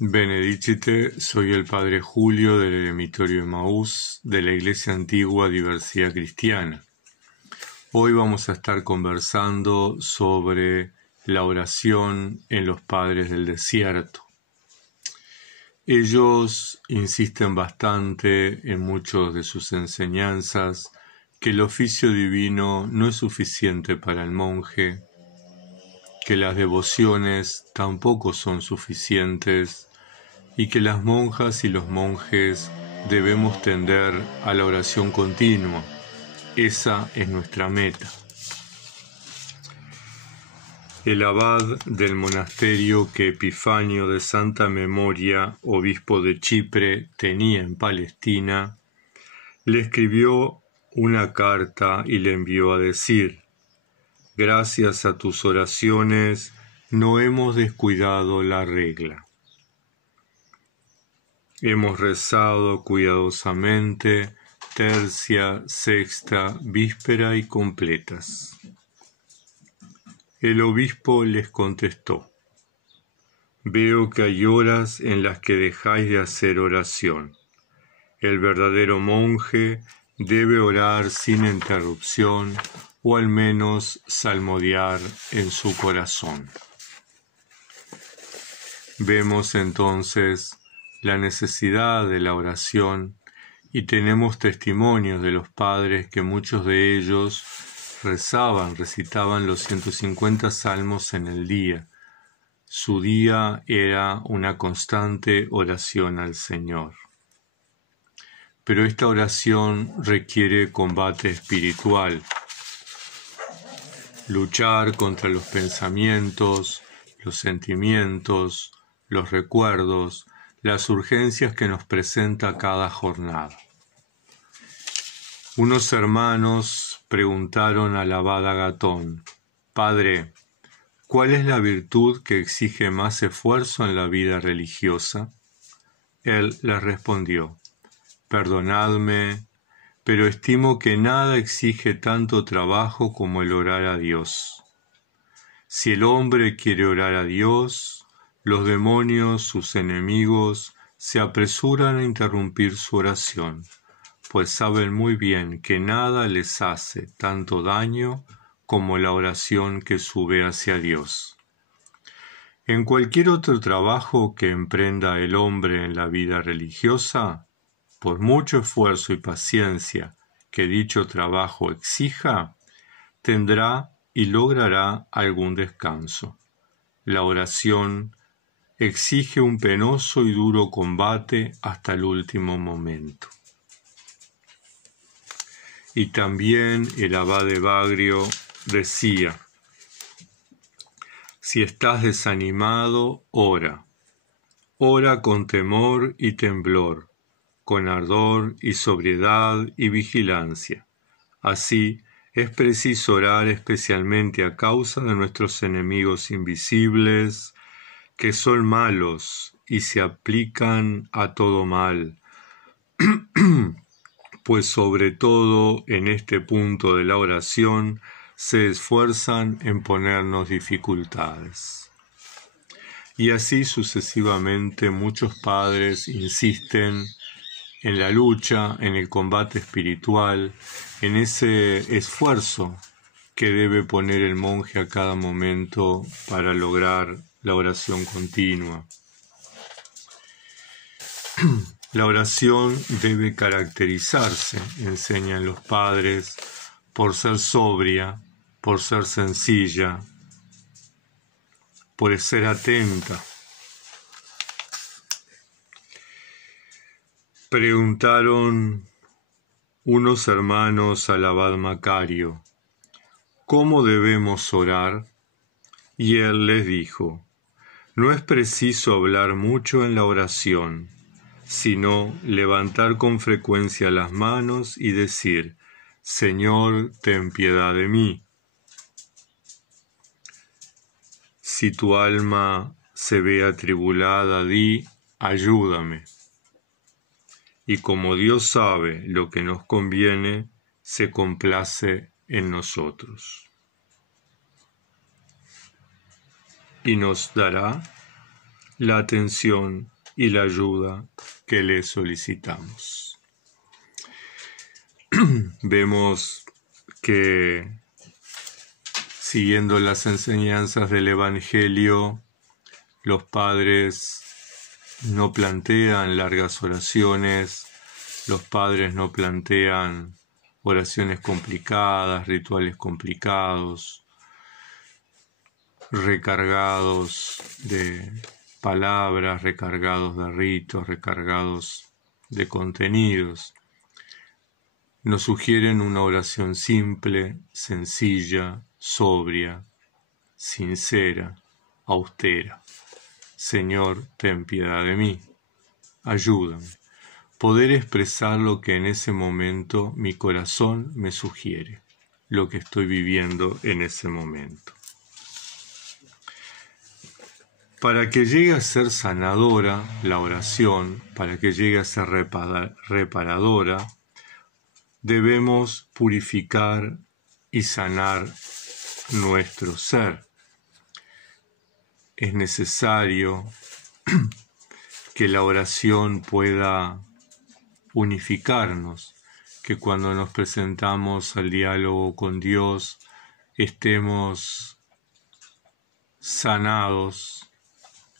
Benedicite, soy el Padre Julio del Eremitorio Emaús de la Iglesia Antigua Diversidad Cristiana. Hoy vamos a estar conversando sobre la oración en los Padres del Desierto. Ellos insisten bastante en muchas de sus enseñanzas que el oficio divino no es suficiente para el monje, que las devociones tampoco son suficientes y que las monjas y los monjes debemos tender a la oración continua. Esa es nuestra meta. El abad del monasterio que Epifanio de Santa Memoria, obispo de Chipre, tenía en Palestina, le escribió una carta y le envió a decir: gracias a tus oraciones no hemos descuidado la regla. Hemos rezado cuidadosamente tercia, sexta, víspera y completas. El obispo les contestó: veo que hay horas en las que dejáis de hacer oración. El verdadero monje debe orar sin interrupción o al menos salmodiar en su corazón. Vemos entonces la necesidad de la oración y tenemos testimonios de los padres que muchos de ellos recitaban los 150 salmos en el día. Su día era una constante oración al Señor. Pero esta oración requiere combate espiritual. Luchar contra los pensamientos, los sentimientos, los recuerdos, las urgencias que nos presenta cada jornada. Unos hermanos preguntaron al abad Agatón: Padre, ¿cuál es la virtud que exige más esfuerzo en la vida religiosa? Él les respondió: perdonadme, pero estimo que nada exige tanto trabajo como el orar a Dios. Si el hombre quiere orar a Dios, los demonios, sus enemigos, se apresuran a interrumpir su oración, pues saben muy bien que nada les hace tanto daño como la oración que sube hacia Dios. En cualquier otro trabajo que emprenda el hombre en la vida religiosa, por mucho esfuerzo y paciencia que dicho trabajo exija, tendrá y logrará algún descanso. La oración exige un penoso y duro combate hasta el último momento. Y también el abad Evagrio decía: si estás desanimado, ora. Ora con temor y temblor, con ardor y sobriedad y vigilancia. Así es preciso orar especialmente a causa de nuestros enemigos invisibles, que son malos y se aplican a todo mal, pues sobre todo en este punto de la oración se esfuerzan en ponernos dificultades. Y así sucesivamente muchos padres insisten en la lucha, en el combate espiritual, en ese esfuerzo que debe poner el monje a cada momento para lograr la oración continua. La oración debe caracterizarse, enseñan los padres, por ser sobria, por ser sencilla, por ser atenta. Preguntaron unos hermanos al abad Macario: ¿cómo debemos orar? Y él les dijo: no es preciso hablar mucho en la oración, sino levantar con frecuencia las manos y decir: Señor, ten piedad de mí. Si tu alma se ve atribulada, di: ayúdame. Y como Dios sabe lo que nos conviene, se complace en nosotros. Y nos dará la atención y la ayuda que le solicitamos. Vemos que, siguiendo las enseñanzas del Evangelio, los padres no plantean largas oraciones, los padres no plantean oraciones complicadas, rituales complicados, recargados de palabras, recargados de ritos, recargados de contenidos. Nos sugieren una oración simple, sencilla, sobria, sincera, austera. Señor, ten piedad de mí. Ayúdame. Poder expresar lo que en ese momento mi corazón me sugiere, lo que estoy viviendo en ese momento. Para que llegue a ser sanadora la oración, para que llegue a ser reparadora, debemos purificar y sanar nuestro ser. Es necesario que la oración pueda unificarnos, que cuando nos presentamos al diálogo con Dios estemos sanados,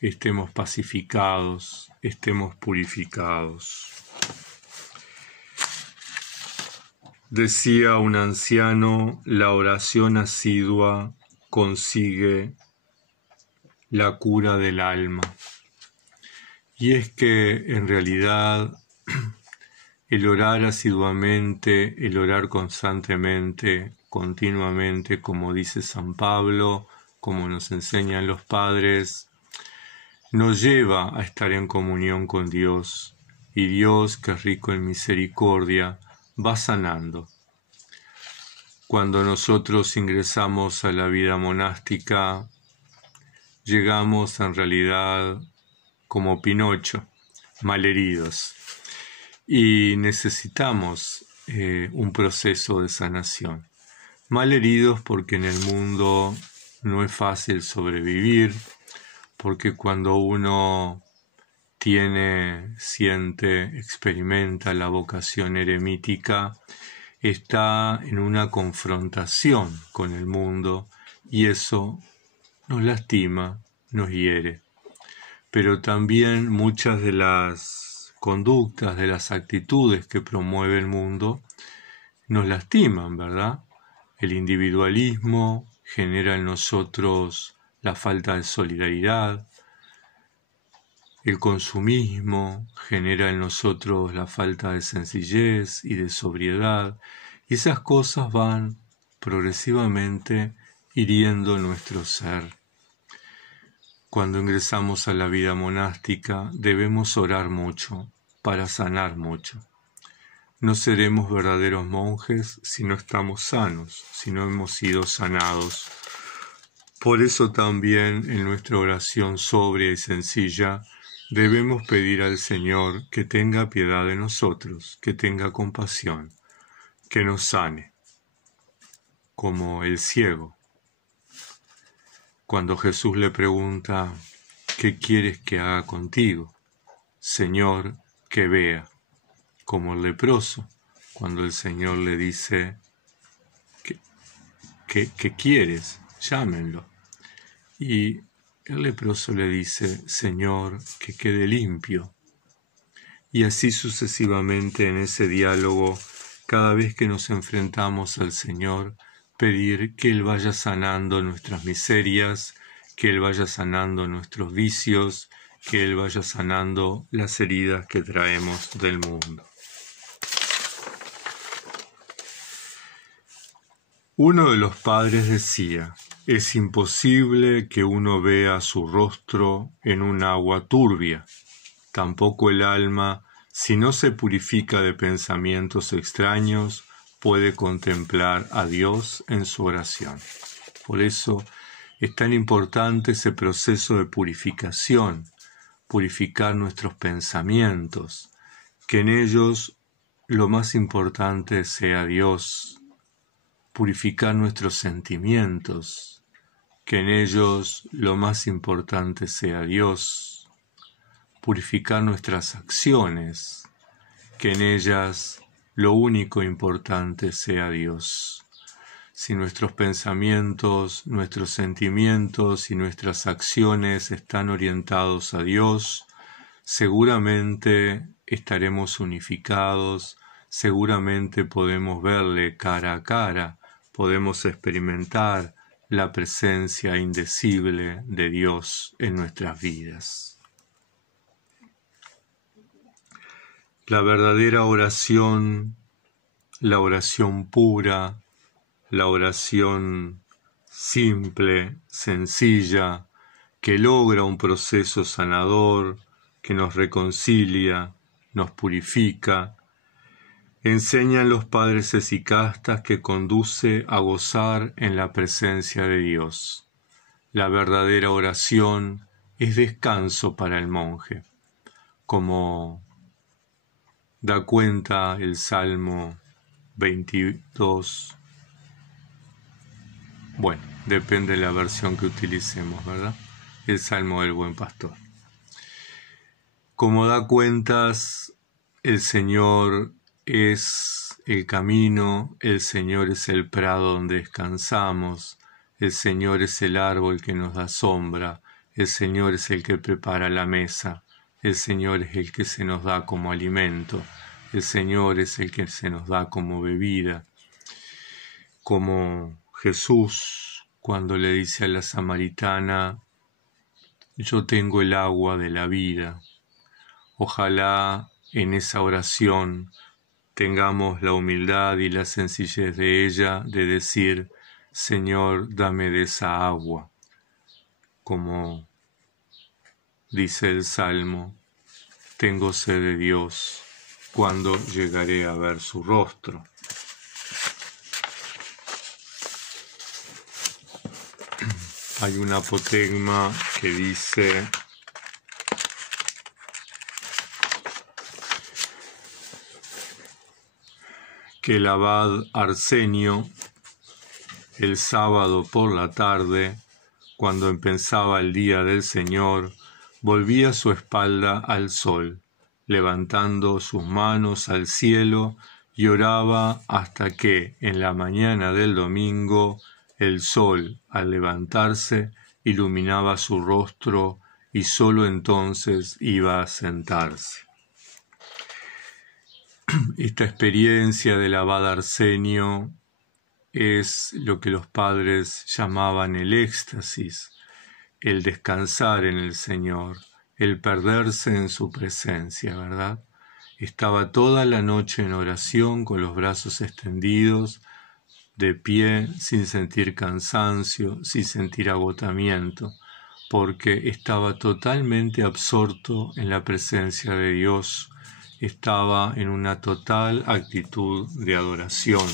estemos pacificados, estemos purificados. Decía un anciano, la oración asidua consigue la cura del alma. Y es que en realidad el orar asiduamente, el orar constantemente, continuamente, como dice San Pablo, como nos enseñan los padres, nos lleva a estar en comunión con Dios, y Dios, que es rico en misericordia, va sanando. Cuando nosotros ingresamos a la vida monástica, llegamos en realidad como Pinocho, malheridos, y necesitamos un proceso de sanación. Malheridos porque en el mundo no es fácil sobrevivir, porque cuando uno siente, experimenta la vocación eremítica, está en una confrontación con el mundo y eso nos lastima, nos hiere. Pero también muchas de las conductas, de las actitudes que promueve el mundo nos lastiman, ¿verdad? El individualismo genera en nosotros la falta de solidaridad, el consumismo genera en nosotros la falta de sencillez y de sobriedad, y esas cosas van progresivamente hiriendo nuestro ser. Cuando ingresamos a la vida monástica debemos orar mucho para sanar mucho. No seremos verdaderos monjes si no estamos sanos, si no hemos sido sanados. Por eso también en nuestra oración sobria y sencilla debemos pedir al Señor que tenga piedad de nosotros, que tenga compasión, que nos sane, como el ciego. Cuando Jesús le pregunta, ¿qué quieres que haga contigo? Señor, que vea. Como el leproso, cuando el Señor le dice, ¿qué quieres? Llámenlo. Y el leproso le dice, Señor, que quede limpio. Y así sucesivamente en ese diálogo, cada vez que nos enfrentamos al Señor, pedir que Él vaya sanando nuestras miserias, que Él vaya sanando nuestros vicios, que Él vaya sanando las heridas que traemos del mundo. Uno de los padres decía, es imposible que uno vea su rostro en un agua turbia. Tampoco el alma, si no se purifica de pensamientos extraños, puede contemplar a Dios en su oración. Por eso es tan importante ese proceso de purificación, purificar nuestros pensamientos, que en ellos lo más importante sea Dios, purificar nuestros sentimientos, que en ellos lo más importante sea Dios, purificar nuestras acciones, que en ellas lo único importante sea Dios. Si nuestros pensamientos, nuestros sentimientos y nuestras acciones están orientados a Dios, seguramente estaremos unificados, seguramente podemos verle cara a cara, podemos experimentar la presencia indecible de Dios en nuestras vidas. La verdadera oración, la oración pura, la oración simple, sencilla, que logra un proceso sanador, que nos reconcilia, nos purifica, enseñan los padres esicastas que conduce a gozar en la presencia de Dios. La verdadera oración es descanso para el monje, como da cuenta el Salmo 22. Bueno, depende de la versión que utilicemos, ¿verdad? El Salmo del Buen Pastor. Como da cuentas, el Señor es el camino, el Señor es el prado donde descansamos, el Señor es el árbol que nos da sombra, el Señor es el que prepara la mesa, el Señor es el que se nos da como alimento, el Señor es el que se nos da como bebida. Como Jesús, cuando le dice a la samaritana, yo tengo el agua de la vida. Ojalá en esa oración tengamos la humildad y la sencillez de ella de decir, Señor, dame de esa agua. Como dice el Salmo, tengo sed de Dios, ¿cuándo llegaré a ver su rostro? Hay un apotegma que dice que el abad Arsenio, el sábado por la tarde, cuando empezaba el día del Señor, volvía su espalda al sol, levantando sus manos al cielo y oraba hasta que, en la mañana del domingo, el sol, al levantarse, iluminaba su rostro y sólo entonces iba a sentarse. Esta experiencia del abad Arsenio es lo que los padres llamaban el éxtasis, el descansar en el Señor, el perderse en su presencia, ¿verdad? Estaba toda la noche en oración con los brazos extendidos, de pie, sin sentir cansancio, sin sentir agotamiento, porque estaba totalmente absorto en la presencia de Dios, estaba en una total actitud de adoración.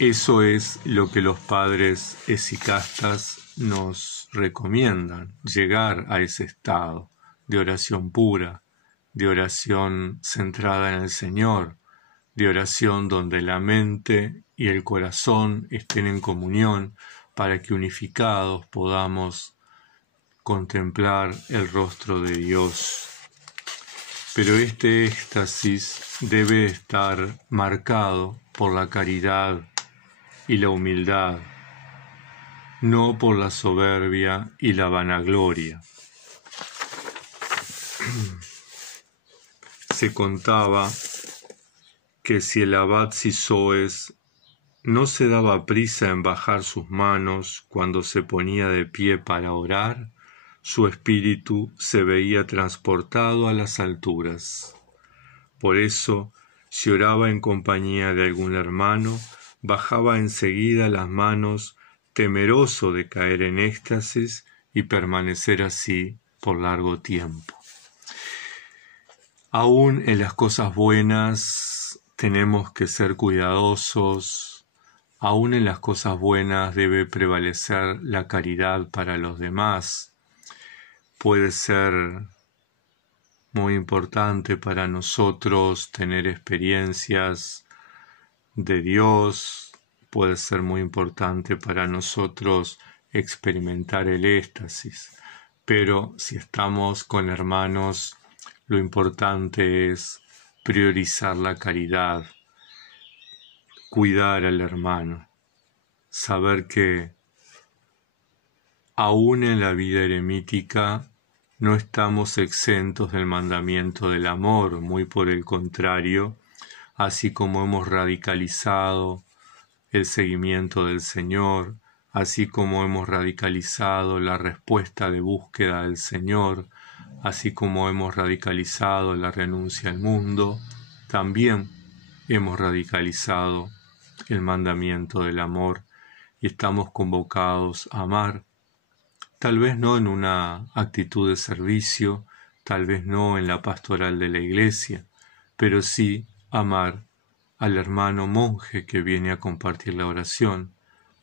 Eso es lo que los padres esicastas nos recomiendan, llegar a ese estado de oración pura, de oración centrada en el Señor, de oración donde la mente y el corazón estén en comunión para que unificados podamos contemplar el rostro de Dios. Pero este éxtasis debe estar marcado por la caridad y la humildad, no por la soberbia y la vanagloria. Se contaba que si el abad Sisoes no se daba prisa en bajar sus manos cuando se ponía de pie para orar, su espíritu se veía transportado a las alturas. Por eso, si oraba en compañía de algún hermano, bajaba enseguida las manos, temeroso de caer en éxtasis y permanecer así por largo tiempo. Aún en las cosas buenas tenemos que ser cuidadosos, aún en las cosas buenas debe prevalecer la caridad para los demás. Puede ser muy importante para nosotros tener experiencias de Dios, puede ser muy importante para nosotros experimentar el éxtasis, pero si estamos con hermanos, lo importante es priorizar la caridad, cuidar al hermano, saber que aún en la vida eremítica no estamos exentos del mandamiento del amor, muy por el contrario, así como hemos radicalizado el seguimiento del Señor, así como hemos radicalizado la respuesta de búsqueda del Señor, así como hemos radicalizado la renuncia al mundo, también hemos radicalizado el mandamiento del amor y estamos convocados a amar, tal vez no en una actitud de servicio, tal vez no en la pastoral de la iglesia, pero sí amar al hermano monje que viene a compartir la oración,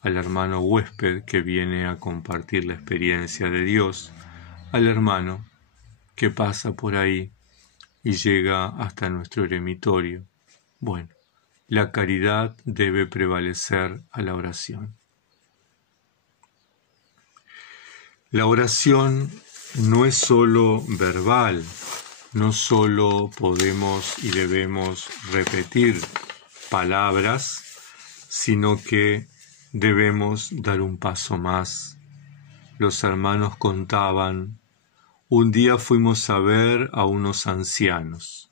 al hermano huésped que viene a compartir la experiencia de Dios, al hermano que pasa por ahí y llega hasta nuestro eremitorio. Bueno, la caridad debe prevalecer a la oración. La oración no es solo verbal, no solo podemos y debemos repetir palabras, sino que debemos dar un paso más. Los hermanos contaban: un día fuimos a ver a unos ancianos.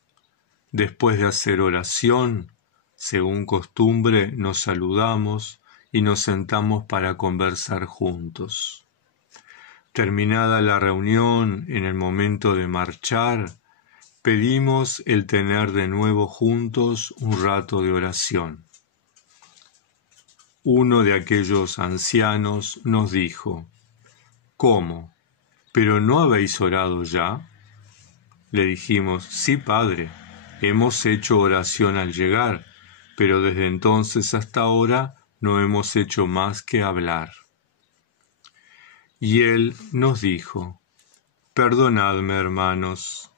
Después de hacer oración, según costumbre, nos saludamos y nos sentamos para conversar juntos. Terminada la reunión, en el momento de marchar, pedimos el tener de nuevo juntos un rato de oración. Uno de aquellos ancianos nos dijo: ¿cómo? ¿Pero no habéis orado ya? Le dijimos: sí, padre, hemos hecho oración al llegar, pero desde entonces hasta ahora no hemos hecho más que hablar. Y él nos dijo: perdonadme, hermanos,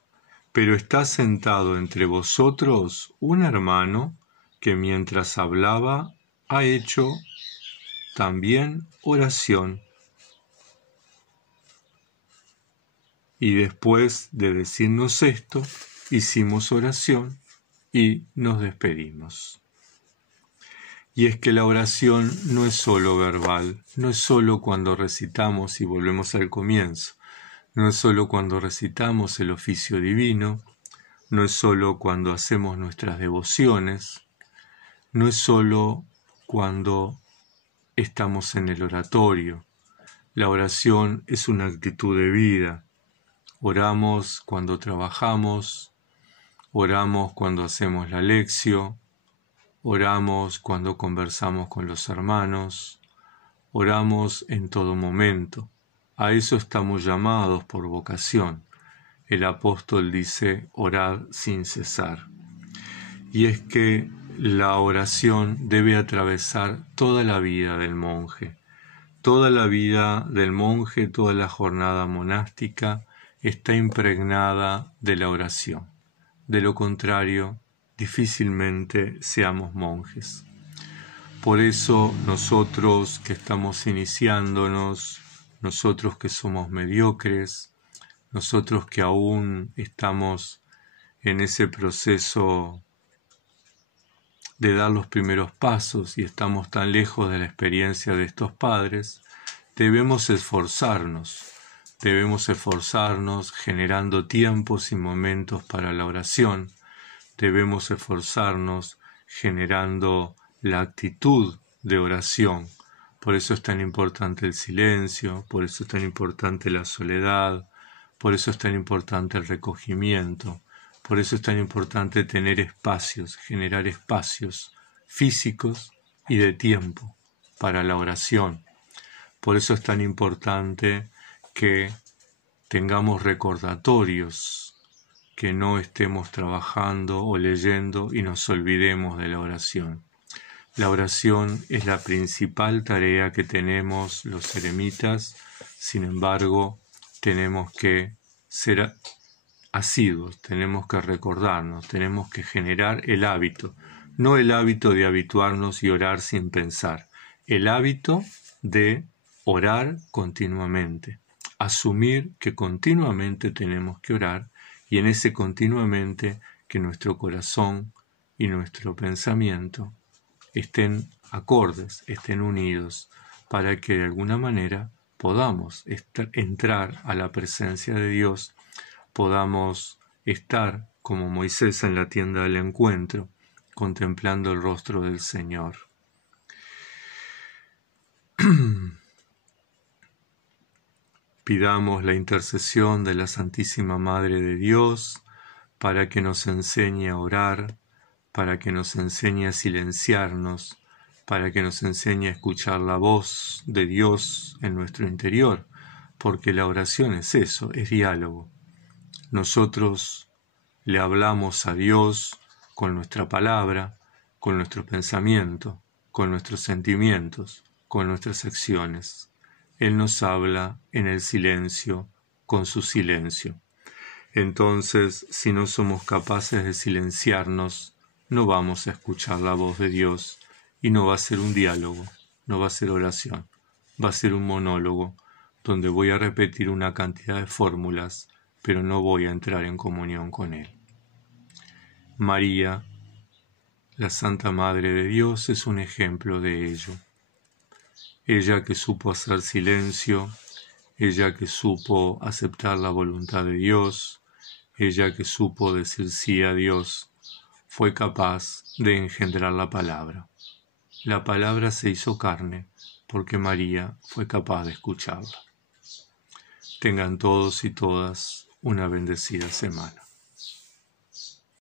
pero está sentado entre vosotros un hermano que mientras hablaba ha hecho también oración. Y después de decirnos esto, hicimos oración y nos despedimos. Y es que la oración no es solo verbal, no es solo cuando recitamos y volvemos al comienzo, no es solo cuando recitamos el oficio divino, no es solo cuando hacemos nuestras devociones, no es solo cuando estamos en el oratorio. La oración es una actitud de vida. Oramos cuando trabajamos, oramos cuando hacemos la lección, oramos cuando conversamos con los hermanos, oramos en todo momento. A eso estamos llamados por vocación. El apóstol dice: orad sin cesar. Y es que la oración debe atravesar toda la vida del monje. Toda la vida del monje, toda la jornada monástica está impregnada de la oración. De lo contrario, difícilmente seamos monjes. Por eso nosotros que estamos iniciándonos, nosotros que somos mediocres, nosotros que aún estamos en ese proceso de dar los primeros pasos y estamos tan lejos de la experiencia de estos padres, debemos esforzarnos generando tiempos y momentos para la oración, debemos esforzarnos generando la actitud de oración. Por eso es tan importante el silencio, por eso es tan importante la soledad, por eso es tan importante el recogimiento, por eso es tan importante tener espacios, generar espacios físicos y de tiempo para la oración. Por eso es tan importante que tengamos recordatorios, que no estemos trabajando o leyendo y nos olvidemos de la oración. La oración es la principal tarea que tenemos los eremitas, sin embargo, tenemos que ser asiduos, tenemos que recordarnos, tenemos que generar el hábito, no el hábito de habituarnos y orar sin pensar, el hábito de orar continuamente. asumir que continuamente tenemos que orar y en ese continuamente que nuestro corazón y nuestro pensamiento estén acordes, estén unidos, para que de alguna manera podamos entrar a la presencia de Dios, podamos estar como Moisés en la tienda del encuentro, contemplando el rostro del Señor. Pidamos la intercesión de la Santísima Madre de Dios para que nos enseñe a orar, para que nos enseñe a silenciarnos, para que nos enseñe a escuchar la voz de Dios en nuestro interior, porque la oración es eso, es diálogo. Nosotros le hablamos a Dios con nuestra palabra, con nuestro pensamiento, con nuestros sentimientos, con nuestras acciones. Él nos habla en el silencio, con su silencio. Entonces, si no somos capaces de silenciarnos, no vamos a escuchar la voz de Dios y no va a ser un diálogo, no va a ser oración, va a ser un monólogo donde voy a repetir una cantidad de fórmulas, pero no voy a entrar en comunión con Él. María, la Santa Madre de Dios, es un ejemplo de ello. Ella que supo hacer silencio, ella que supo aceptar la voluntad de Dios, ella que supo decir sí a Dios, fue capaz de engendrar la palabra. La palabra se hizo carne porque María fue capaz de escucharla. Tengan todos y todas una bendecida semana.